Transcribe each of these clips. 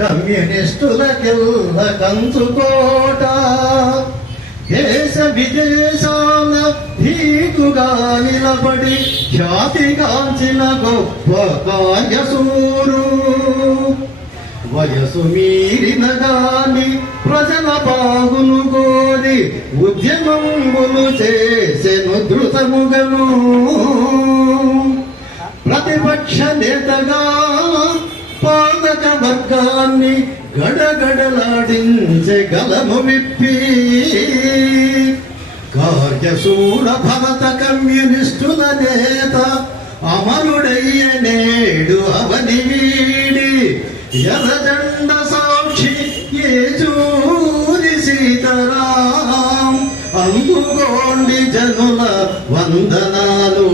కమ్యూనిస్టులకెల్ల కంచుకోట. దేశ విదేశాల ధీకుగా నిలబడి ఖ్యాతిగాంచిన గొప్ప కార్యసూరు వయసు మీరిన గాని ప్రజల బాగును కోరి ఉద్యమములు చేసెను ధృతముగను. ప్రతిపక్ష నేతగా పాలక వర్గాన్ని గడగడలాడించే గలము విప్పి. కార్యశూర భవత కమ్యూనిస్టుల నేత అమరుడయ్య నేడు అవని వీడి ఎర్రజెండ సాక్షి ఏజూరి సీతారాం. అందుకోండి జనుల వందనాలు.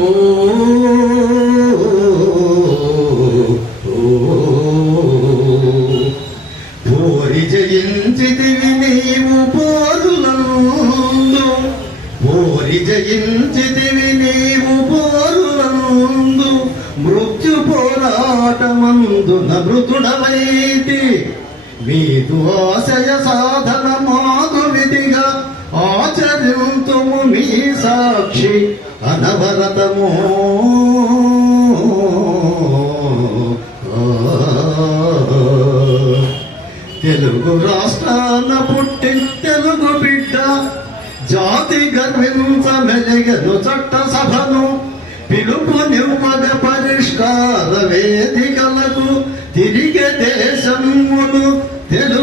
జయించితివి నీవు పోరులందు పోరి జయించితివి నీవు పోరులందు మృత్యు పోరాటమందున మృతుడమైతి మీదు ఆశయ సాధన మాదు విధిగా ఆచరింతుము మీ సాక్షి అనవరతము. తెలుగు రాష్ట్రాన పుట్టి తెలుగు బిడ్డ. జాతి గర్వించ చట్ట సభను. పిలుపు నివ్వగ పరిష్కార వేదికలకు తిరిగే దేశములు తెలుగు